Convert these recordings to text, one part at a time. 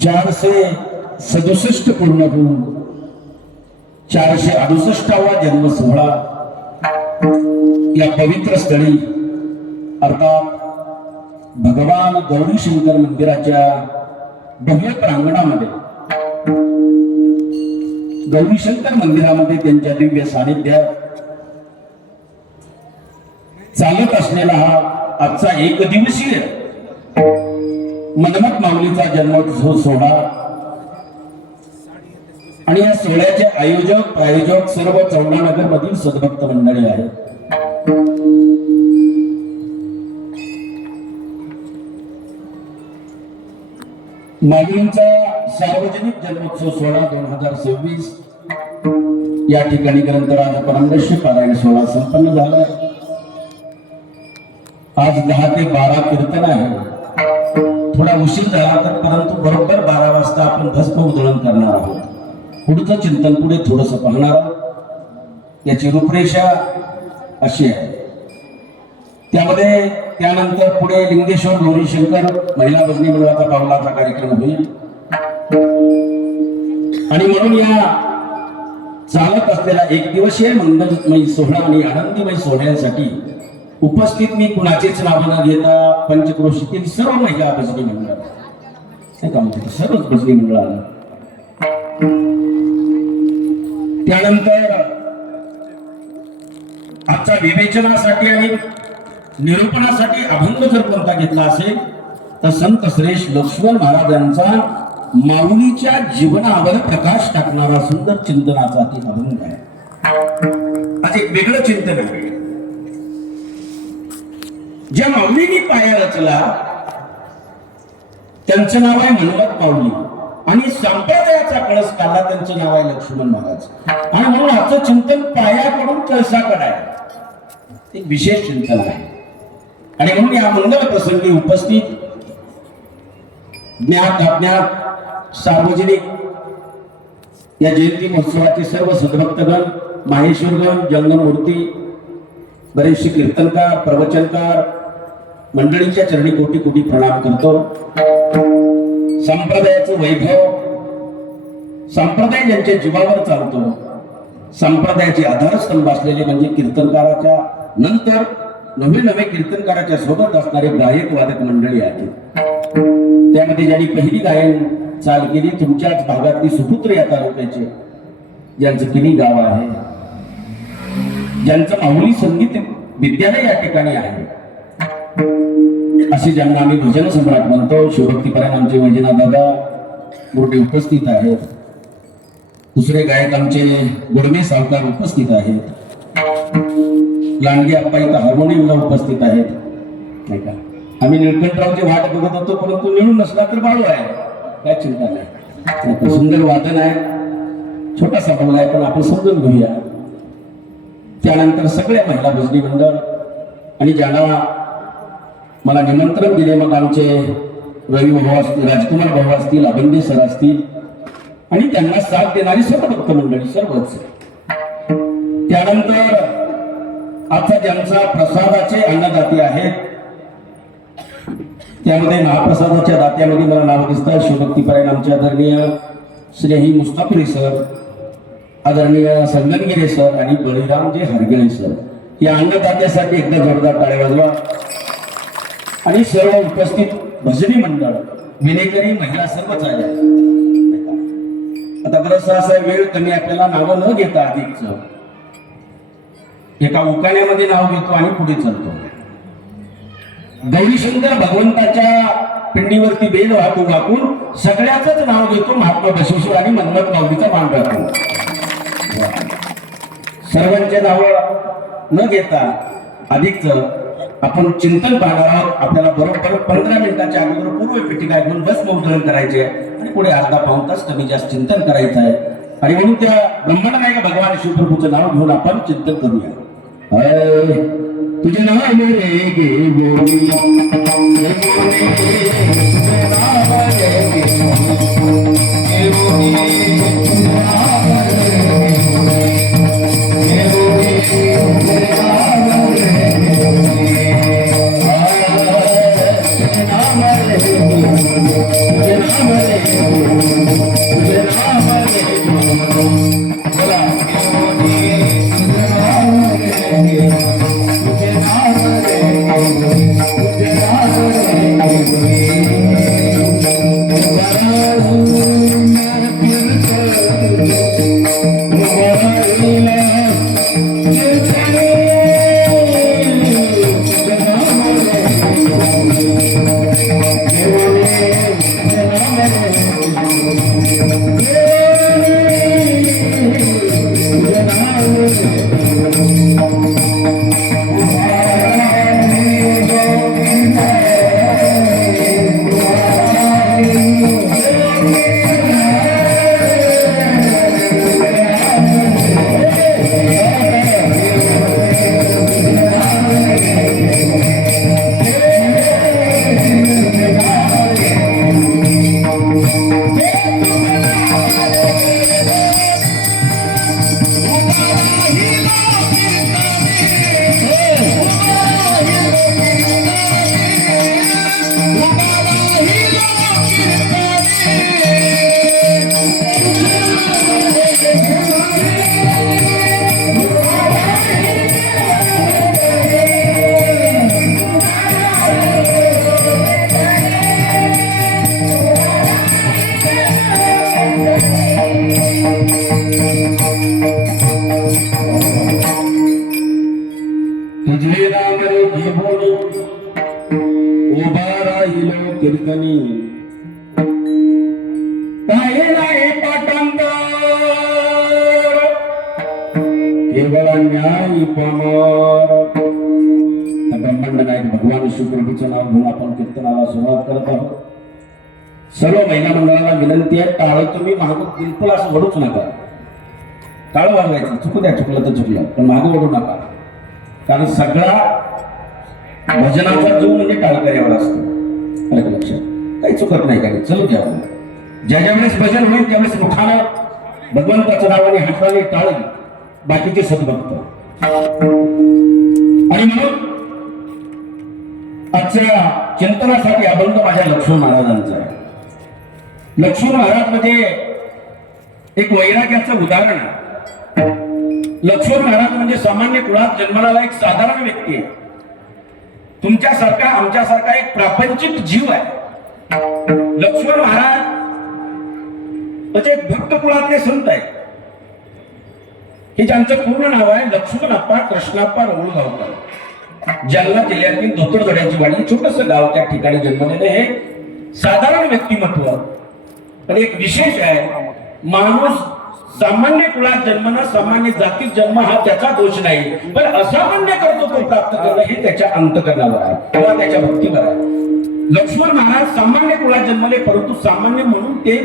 467 पूर्ण होऊन 468वा जन्म सोहळा या पवित्र स्थळी अर्थात भगवान गौरी शंकर मंदिराच्या भव्य प्रांगणामध्ये गौरी शंकर मंदिरामध्ये त्यांच्या दिव्य सानिध्यात चालत असलेला हा आजचा एक दिवसीय मनमत माऊलीचा जन्मोत्सव सोहळा आणि या सोहळ्याचे आयोजक प्रायोजक सर्व चौंडानगर मधील सद्भक्त मंडळी आहेत. माऊलींचा सार्वजनिक जन्मोत्सव सोहळा 2026 या ठिकाणी ग्रंथराज परमदर्शी पारायण सोहळा संपन्न झाला. आज 10 ते 12 कीर्तन आहे. थोडा उशीर झाला तर परंतु बरोबर 12 वाजता आपण भस्म उधळण करणार आहोत. पुढचं चिंतन पुढे थोडस पाहणार आहोत. याची रूपरेषा अशी आहे. त्यामध्ये त्यानंतर पुढे लिंगेश्वर गौरी शंकर महिला भजनी मंडळाचा पावलाचा कार्यक्रम होईल आणि म्हणून या चालत असलेला एक दिवसीय मंगलमय सोहळा आणि आनंदीमय सोहळ्यासाठी उपस्थित मी कुणाचेच नाव न घेता पंचक्रोशीतील सर्व महिला भजनी मंडळ सर्वच भजनी मंडळ आलं. त्यानंतर आजच्या विवेचनासाठी आणि निरूपणासाठी अभंग जर कोणता घेतला असेल तर संत श्रेष्ठ लक्ष्मण महाराजांचा माऊलीच्या जीवनावर प्रकाश टाकणारा सुंदर चिंतनाचा ती अभंग आहे. आज एक वेगळं चिंतन आहे. ज्या माऊलीने पाया रचला त्यांचं नाव आहे मनमत माऊली आणि संप्रदायाचा कळस काढला त्यांचं नाव आहे लक्ष्मण महाराज. आणि म्हणून आजचं चिंतन पायाकडून कळसाकडे आहे. एक विशेष चिंतन आहे आणि म्हणून या मंगल प्रसंगी उपस्थित ज्ञात अज्ञात सार्वजनिक या जयंती महोत्सवाचे सर्व सद्भक्तगण, माहेश्वरगण, जंगममूर्ती, बरेचसे कीर्तनकार, प्रवचनकार मंडळींच्या चरणी कोटी कोटी प्रणाम करतो. संप्रदायाचं वैभव, संप्रदाय ज्यांच्या जीवावर चालतो, संप्रदायाचे आधारस्तंभ असलेले म्हणजे कीर्तनकाराच्या नंतर नवे कीर्तनकाराच्या सोबत असणारे गायक वादक मंडळी आहेत. त्यामध्ये ज्यांनी पहिली गायन चाल केली तुमच्याच भागातली सुपुत्र या तालुक्याचे, ज्यांचं किनी गाव आहे, ज्यांचं माऊली संगीत विद्यालय या ठिकाणी आहे, असे ज्यांना आम्ही भजन सम्राट म्हणतो. शिवभक्तीपरायण आमचे वैजनाथ दादा मोठे उपस्थित आहेत. दुसरे गायक आमचे गुडमे सावकार उपस्थित आहेत. लांडगे आप्पा इथं हार्मोनियमला उपस्थित आहेत. नाही का, आम्ही निळकंठरावची वाट बघत होतो परंतु निळून नसला तर बाळू आहे, काय चिंता नाही. सुंदर वादन आहे, छोटासा बंगला आहे पण आपण समजून घेऊया. त्यानंतर सगळे महिला भजनी मंडळ आणि ज्यांना मला निमंत्रण दिले, मग आमचे रवी भाऊ असतील, राजकुमार भाऊ असतील, अभिंदे सर असतील आणि त्यांना साथ देणारी सर्व भक्त मंडळी सर्वच. त्यानंतर आता ज्यांचा प्रसादाचे अन्नदाते आहेत त्यामध्ये महाप्रसादाच्या दात्यामध्ये मला नाव दिसतात शिवभक्तीपरायण आमचे आदरणीय श्री मुस्ताफिरी सर, आदरणीय संगनगिरे सर आणि बळीरामजी हरगळे सर. या अन्नदात्यासाठी एकदा जोरदार टाळ्या वाजवा. आणि सर्व उपस्थित भजनी मंडळ, विनेकरी महिला सर्वच आल्या. आता बरंचसा असा वेळ कमी आपल्याला नावं न घेता अधिकच एका उकाण्यामध्ये नाव घेतो आणि पुढे चालतो. गौरीशंकर भगवंताच्या पिंडीवरती बेल वाकून सगळ्याच नाव घेतो. महात्मा बसवेश्वर आणि मनमत माऊलीचा मान राखतो. सर्वांचे नाव न घेता अधिकच आपण चिंतन पाहणार आहोत. आपल्याला बरोबर 15 मिनिटाच्या अगोदर पूर्व पेटिका घेऊन भस्म उधळण करायचे आणि पुढे अर्धा पाऊण तास कमी जास्त चिंतन करायचं आहे. आणि म्हणून त्या ब्रह्मांडनायक भगवान शिवप्रभूचं नाव घेऊन आपण चिंतन करूया. तुझे नाव रे गे गोरी कीर्तनी पाहिला हे पाठांतर केवळ न्याय पमार. ब्रह्मांड नायक भगवान शिवप्रभूचं नाव घेऊन आपण कीर्तनाला सुरुवात करत आहोत. सर्व महिला मंडळाला विनंती आहे, टाळ तुम्ही मागं बिलकुल असं वळूच नका. टाळ वाजवायचं, चुकू द्या, चुकलं तर चुकलं, पण मागं वळू नका. कारण सगळा भजनाचा जो म्हणजे टाळकऱ्यावर असतो. लक्षात काही चुकत नाही, काही चलू द्या. ज्या ज्यावेळेस भजन होईल त्यावेळेस मुखानं भगवंताचं नाव आणि हाताने टाळ, बाकीचे सद्भक्त. आणि म्हणून आजच्या चिंतनासाठी अभंग माझ्या लक्ष्मण महाराजांचा आहे. लक्ष्मण महाराज म्हणजे एक वैराग्याचं उदाहरण आहे. लक्ष्मण महाराज म्हणजे सामान्य कुळात जन्माला एक साधारण व्यक्ती आहे. तुमच्यासारखा आमच्यासारखा एक प्रापंचिक जीव आहे. लक्ष्मण महाराज म्हणजे एक भक्त कुळातले संत आहे. हे ज्यांचं पूर्ण नाव आहे लक्ष्मणप्पा कृष्णप्पा रवळगावकर. जालना जिल्ह्यातील धोतरदड्याची वाडी, छोटस गाव, त्या ठिकाणी जन्मलेले हे साधारण व्यक्तिमत्व. पण एक विशेष आहे, माणूस सामान्य कुळात जन्मणं, सामान्य जातीत जन्म हा त्याचा दोष नाही, पण असामान्य कर्तृत्व प्राप्त करणं हे त्याच्या अंतकरणावर आहे किंवा त्याच्या भक्तीवर आहे. लक्ष्मण महाराज सामान्य कुळात जन्मले, परंतु सामान्य म्हणून ते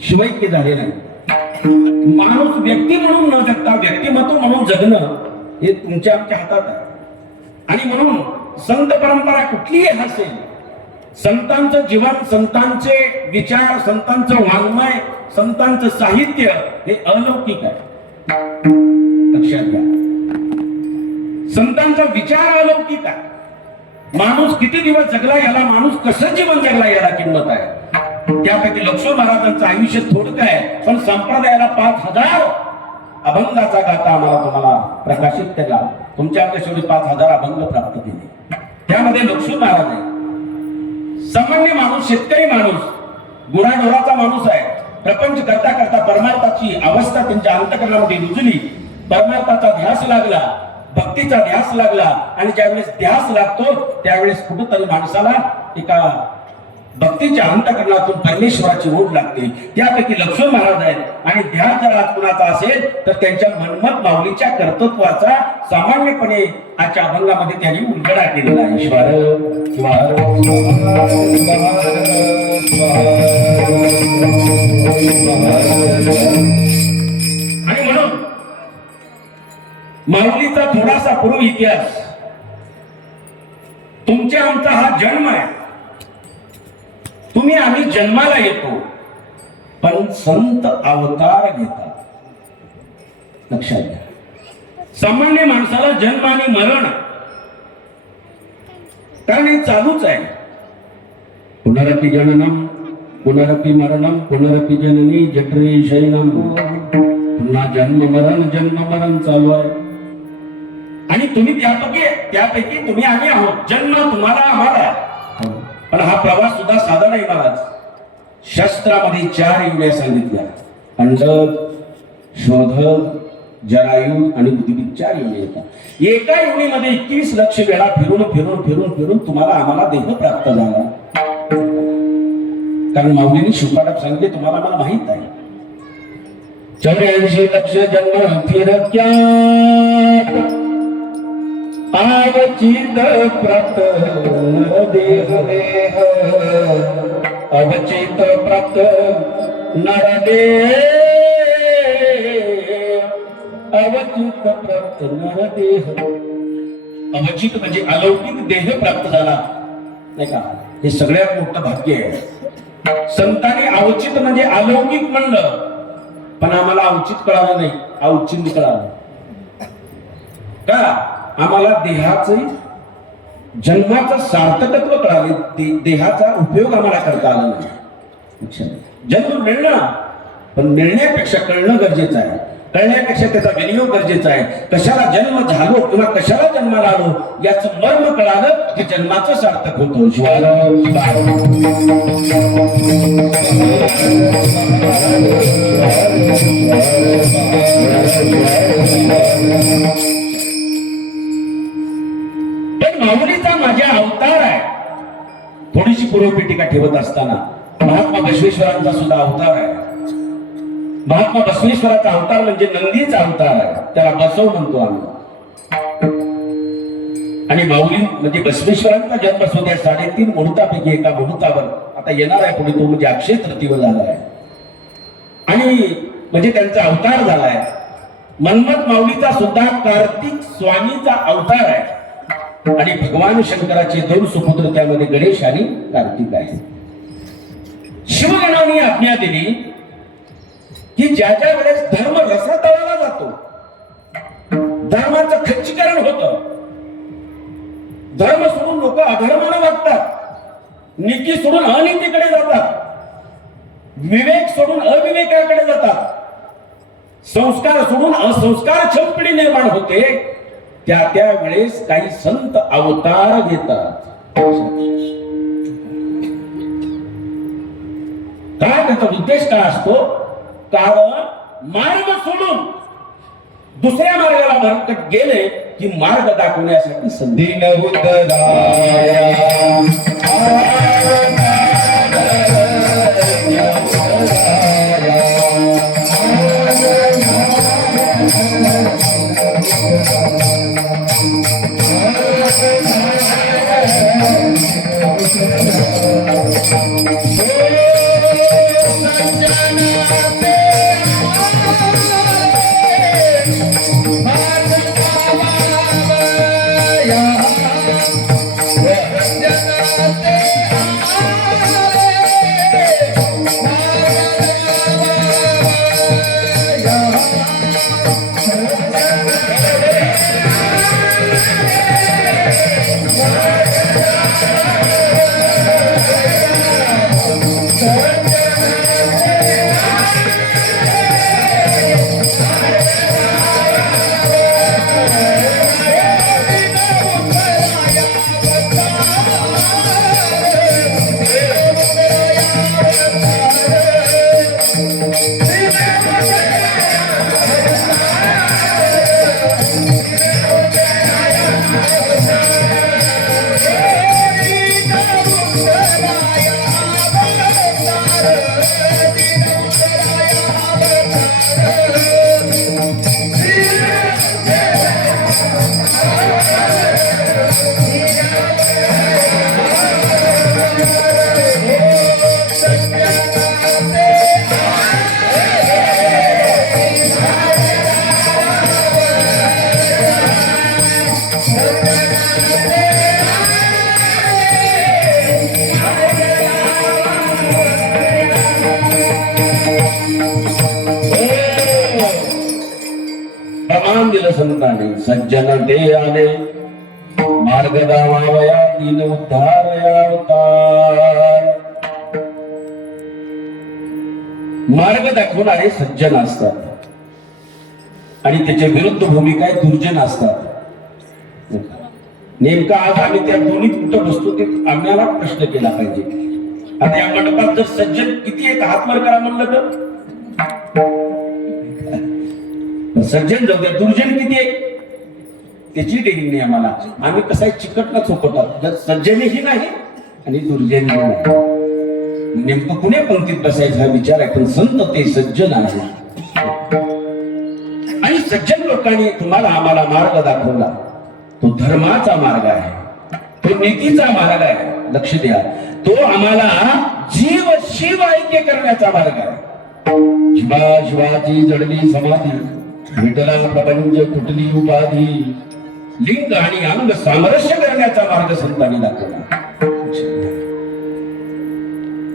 शिवैक्य झाले नाही. माणूस व्यक्ती म्हणून न जगता व्यक्तिमत्व म्हणून जगणं हे तुमच्या आमच्या हातात आहे. आणि म्हणून संत परंपरा कुठलीही असेल, संतांचं जीवन, संतांचे विचार, संतांचं वाङ्मय, संतांचं साहित्य हे अलौकिक आहे. लक्षात घ्या, संतांचा विचार अलौकिक आहे. माणूस किती दिवस जगला याला, माणूस कसं जीवन जगला याला किंमत आहे. त्यापैकी लक्ष्मण महाराजांचं आयुष्य थोडकं आहे, पण संप्रदायाला 5000 अभंगाचा गाथा आम्हाला तुम्हाला प्रकाशित केला. तुमच्या आमच्या शेवटी 5000 अभंग प्राप्त केले. त्यामध्ये लक्ष्मण महाराज आहे. सामान्य माणूस, शेतकरी माणूस, गुराढोराचा माणूस आहे. प्रपंच करता करता परमार्थाची अवस्था त्यांच्या अंतकरणामध्ये रुजली. परमार्थाचा ध्यास लागला, भक्तीचा ध्यास लागला. आणि ज्यावेळेस ध्यास लागतो त्यावेळेस कुठंतरी माणसाला एका भक्तीच्या अंतकरणातून परमेश्वराची ओढ लागते. त्यापैकी लक्ष्मण महाराज आहेत. आणि ध्यास जर आज कुणाचा असेल तर त्यांच्या मनमत माऊलीच्या कर्तृत्वाचा सामान्यपणे आजच्या अभंगामध्ये त्यांनी उलगडा केलेला आहे. ईश्वर आणि म्हणून माऊलीचा थोडासा पूर्व इतिहास. तुमच्या आमचा हा जन्म आहे. तुम्ही आम्ही जन्माला येतो, पण संत अवतार घेतात. लक्षात घ्या, सामान्य माणसाला जन्म आणि मरण कारण हे चालूच आहे. पुनरपि जननम पुनरपि मरणम पुनरपि जननी जठरे शयनम. पुन्हा जन्म मरण चालू आहे. आणि तुम्ही त्यापैकी तुम्ही आम्ही आहोत. जन्म तुम्हाला आम्हाला. पण हा प्रवास सुद्धा साधा नाही महाराज. शस्त्रामध्ये 4 युनिया सांगितल्या. अंडक, शोधक, जरायू आणि बुद्धिबीज 4 युनी येतात. एका युनीमध्ये 21 लक्ष वेळा फिरून फिरून फिरून फिरून तुम्हाला आम्हाला देह प्राप्त झाला. कारण माऊलीने शिवपाठात सांगितले तुम्हाला आम्हाला माहित आहे. 84 लक्ष जन्म फिरक्या अवचित प्राप्त नरदेह देह. अवचित प्राप्त नरदेह. अवचित प्राप्त नरदेह. अवचित म्हणजे अलौकिक देह प्राप्त झाला नाही का. हे सगळ्यात मोठं भाग्य आहे. संतांनी अवचित म्हणजे अलौकिक म्हणलं पण आम्हाला अवचित कळालं नाही. औचित्य कळालं का. आम्हाला देहाचं जन्माचं सार्थकत्व कळाले. देहाचा उपयोग आम्हाला करता आला नाही. जन्म मिळणं पण मिळण्यापेक्षा कळणं गरजेचं आहे. कळण्यापेक्षा त्याचा विनियोग गरजेचा आहे. कशाला जन्म झालो किंवा कशाला जन्माला आलो याचं मर्म कळालं की जन्माचं सार्थक होतं. पण माऊलीचा माझ्या अवतार आहे. थोडीशी पूर्वपीठिका ठेवत असताना महात्मा बसवेश्वरांचा सुद्धा अवतार आहे. महात्मा बसवेश्वराचा अवतार म्हणजे नंदीचा अवतार आहे. त्याला बसव म्हणतो आम्ही. आणि माऊली म्हणजे बसवेश्वरांचा जन्म सुद्धा 3.5 मुहूर्तापैकी एका मुहूर्तावर आता येणार आहे पुढे. तो म्हणजे अक्षय तृतीयेवर झाला आहे. आणि म्हणजे त्यांचा अवतार झालाय. मन्मथ माऊलीचा सुद्धा कार्तिक स्वामीचा अवतार आहे. आणि भगवान शंकराचे 2 सुपुत्र त्यामध्ये गणेश आणि कार्तिक आहे. शिवगणाने आज्ञा दिली की ज्या ज्या वेळेस धर्म रसातळाला जातो, धर्माचं खच्चीकरण होतं, धर्म सोडून लोक अधर्मानं वागतात, नीती सोडून अनीतीकडे जातात, विवेक सोडून अविवेकाकडे जातात, संस्कार सोडून असंस्कार छलपिढी निर्माण होते. त्या वेळेस काही संत अवतार घेतात. काय त्याचा उद्देश काय असतो. कारण मार्ग सोडून दुसऱ्या मार्गाला भरकट गेले की मार्ग दाखवण्यासाठी संधी संतांनी. सज्जन ते आले मार्ग दावावया दीन उद्धारया अवतार. मार्ग दाखवणारे सज्जन असतात आणि त्याच्या विरुद्ध भूमिका दुर्जन असतात. नेमका आज आम्ही त्या दोन्ही कुठं बसतो ते आम्हाला प्रश्न केला पाहिजे. आता या मंडपात जर सज्जन किती आहेत हात वर करा म्हणलं तर सज्जन जाऊ द्या, दुर्जन किती आहे त्याची डेरिंग नाही आम्हाला. आम्ही कसं आहे चिकटला चोपटात, जर सज्जनही नाही आणि दुर्जनही नाही. नेमकं कुण्या पंक्तीत बसायचा हा विचार आहे, पण संत ते सज्जन आहे. आणि सज्जन लोकांनी तुम्हाला आम्हाला मार्ग दाखवला. तो धर्माचा मार्ग आहे, तो नीतीचा मार्ग आहे. लक्ष द्या, तो आम्हाला जीव शिव ऐक्य करण्याचा मार्ग आहे. शिवा शिवाची जडली समाधी, विठला प्रपंच तुटली उपाधी, लिंग आणि अंग सामरस्य करण्याचा मार्ग संतांनी दाखवला.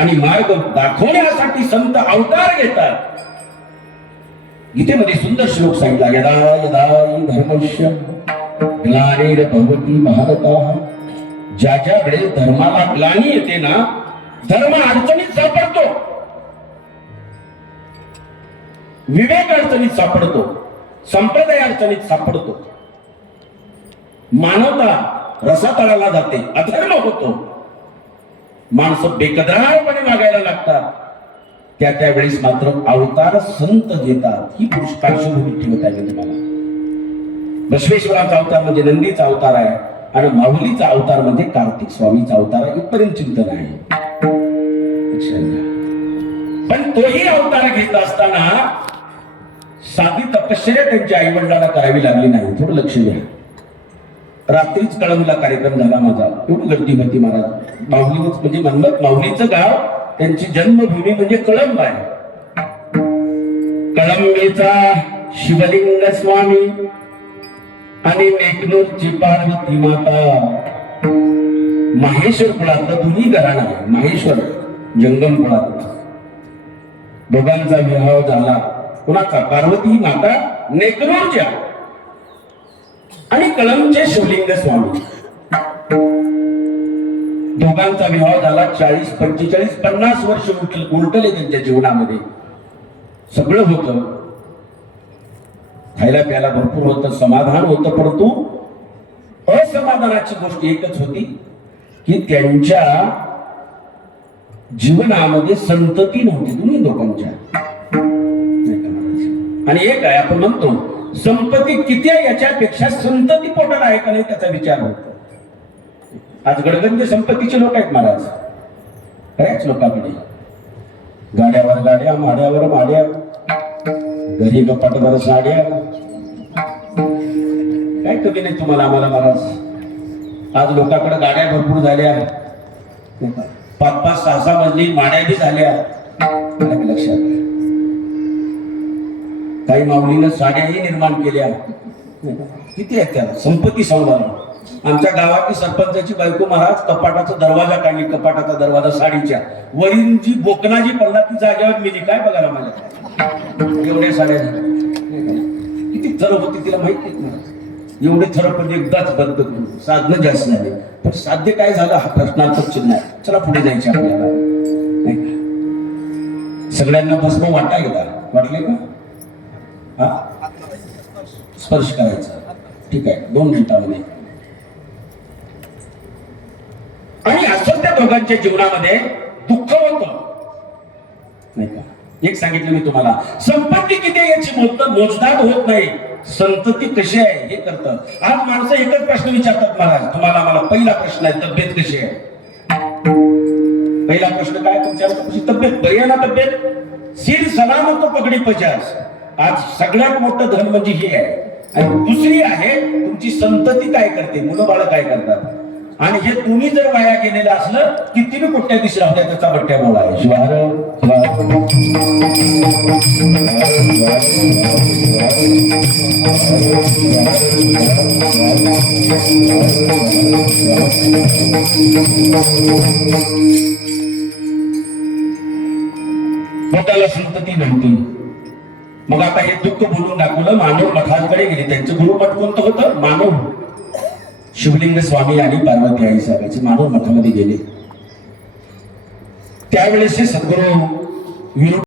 आणि मार्ग दाखवण्यासाठी संत अवतार घेतात. गीतेमध्ये सुंदर श्लोक सांगितला, यदा यदा धर्मस्य ग्लानिर्भवति भारतः. ज्या ज्या वेळेस धर्माला ग्लानी येते ना, धर्म अडचणीत सापडतो, विवेक अडचणीत सापडतो, संप्रदाय अडचणीत सापडतो, मानवता रसातळाला जाते, अधर्म होतो, माणसं बेकदरारपणे वागायला लागतात. त्यावेळेस मात्र अवतार संत घेतात. ही पार्श्वभूमी ठेवत आहे तुम्हाला. बसवेश्वराचा अवतार म्हणजे नंदीचा अवतार आहे आणि माऊलीचा अवतार म्हणजे कार्तिक स्वामीचा अवतार आहे. इथपर्यंत चिंतन आहे. पण तोही अवतार घेत असताना साधी तपश्चर्या त्यांच्या आई वडिलांना करावी लागली नाही. थोडं लक्ष द्या. रात्रीच कळंबला कार्यक्रम झाला माझा, एवढी गर्दी होती महाराज. माऊलीच म्हणजे म्हणत माऊलीचं गाव, त्यांची जन्मभूमी म्हणजे कळंब आहे. कळंबेचा शिवलिंग स्वामी आणि नेकनूरची पार्वती माता. माहेश्वर कुळातलं दोन्ही घराणं आहे. माहेश्वर जंगम कुळातलं. दोघांचा विवाह झाला. कुणाचा? पार्वती माता नेकनूरच्या आणि कळंबचे शिवलिंग स्वामी. दोघांचा विवाह झाला. 40, 45, 50 वर्ष उलटले त्यांच्या जीवनामध्ये. सगळं होतं, खायला प्यायला भरपूर होतं, समाधान होतं, परंतु असमाधानाची गोष्ट एकच होती की त्यांच्या जीवनामध्ये संतती नव्हती दोन्ही लोकांच्या. आणि एक आहे, आपण म्हणतो संपत्ती किती आहे याच्यापेक्षा संतती पोटात आहे का नाही त्याचा विचार होतो. आज गडगंज संपत्तीचे लोक आहेत महाराज. बऱ्याच लोकांकडे गाड्यावर गाड्या, माड्यावर माड्या, घरी गपाटभर साड्या. काय कमी नाही तुम्हाला आम्हाला महाराज. आज लोकांकडे गाड्या भरपूर झाल्या, 5-5, 6-6 मजली माड्या बी झाल्या. लक्षात, काही माऊलीनं साड्याही निर्माण केल्या. किती आहेत त्या संपत्ती सांभाळून. आमच्या गावाची सरपंचाची बायको महाराज कपाटाचा दरवाजा काढली, कपाटाचा दरवाजा साडीच्या वरील जी बोकनाची पडला ती जागेवर मिली. काय बघायला माझ्या एवढ्या साड्या किती थर होती तिला माहित नाही. एवढे थर पण एकदाच बंद करून साधनं जास्त झाले. पण साध्य काय झालं हा प्रश्नार्थक चिन्ह आहे. चला पुढे जायचे आपल्याला. सगळ्यांना भस्म वाटा गेला, वाटले का? हा, स्पर्श करायचा. ठीक आहे, 2 मिनिटांमध्ये. आणि असं त्या दोघांच्या जीवनामध्ये दुःख होतं नाही का. एक सांगितलं मी तुम्हाला, संपत्ती किती आहे याची मोजदाद होत नाही, संतती कशी आहे हे करतं. आज माणसं एकच प्रश्न विचारतात महाराज तुम्हाला मला. पहिला प्रश्न आहे तब्येत कशी आहे. पहिला प्रश्न काय तुमच्या तब्येत बरी आहे ना? तब्येत सिर सलामत पगडी 50. आज सगळ्यात मोठं धन म्हणजे हे आहे. आणि दुसरी आहे तुमची संतती काय करते, मुलं बाळ काय करतात. आणि हे तुम्ही जर वाया गेलेलं असलं किती बी कुठल्या दिसला होत्या त्याचा बट्ट्या बोला आहे. पोटाला संतती नव्हती. मग आता हे दुःख बोलून दाखवलं. मानव मठांकडे गेले. त्यांचं गुरुमठ कोणतं होतं? मानव. शिवलिंग स्वामी आणि पार्वती आई साहेबांचे मानव मठामध्ये गेले. त्यावेळेस हे सद्गुरू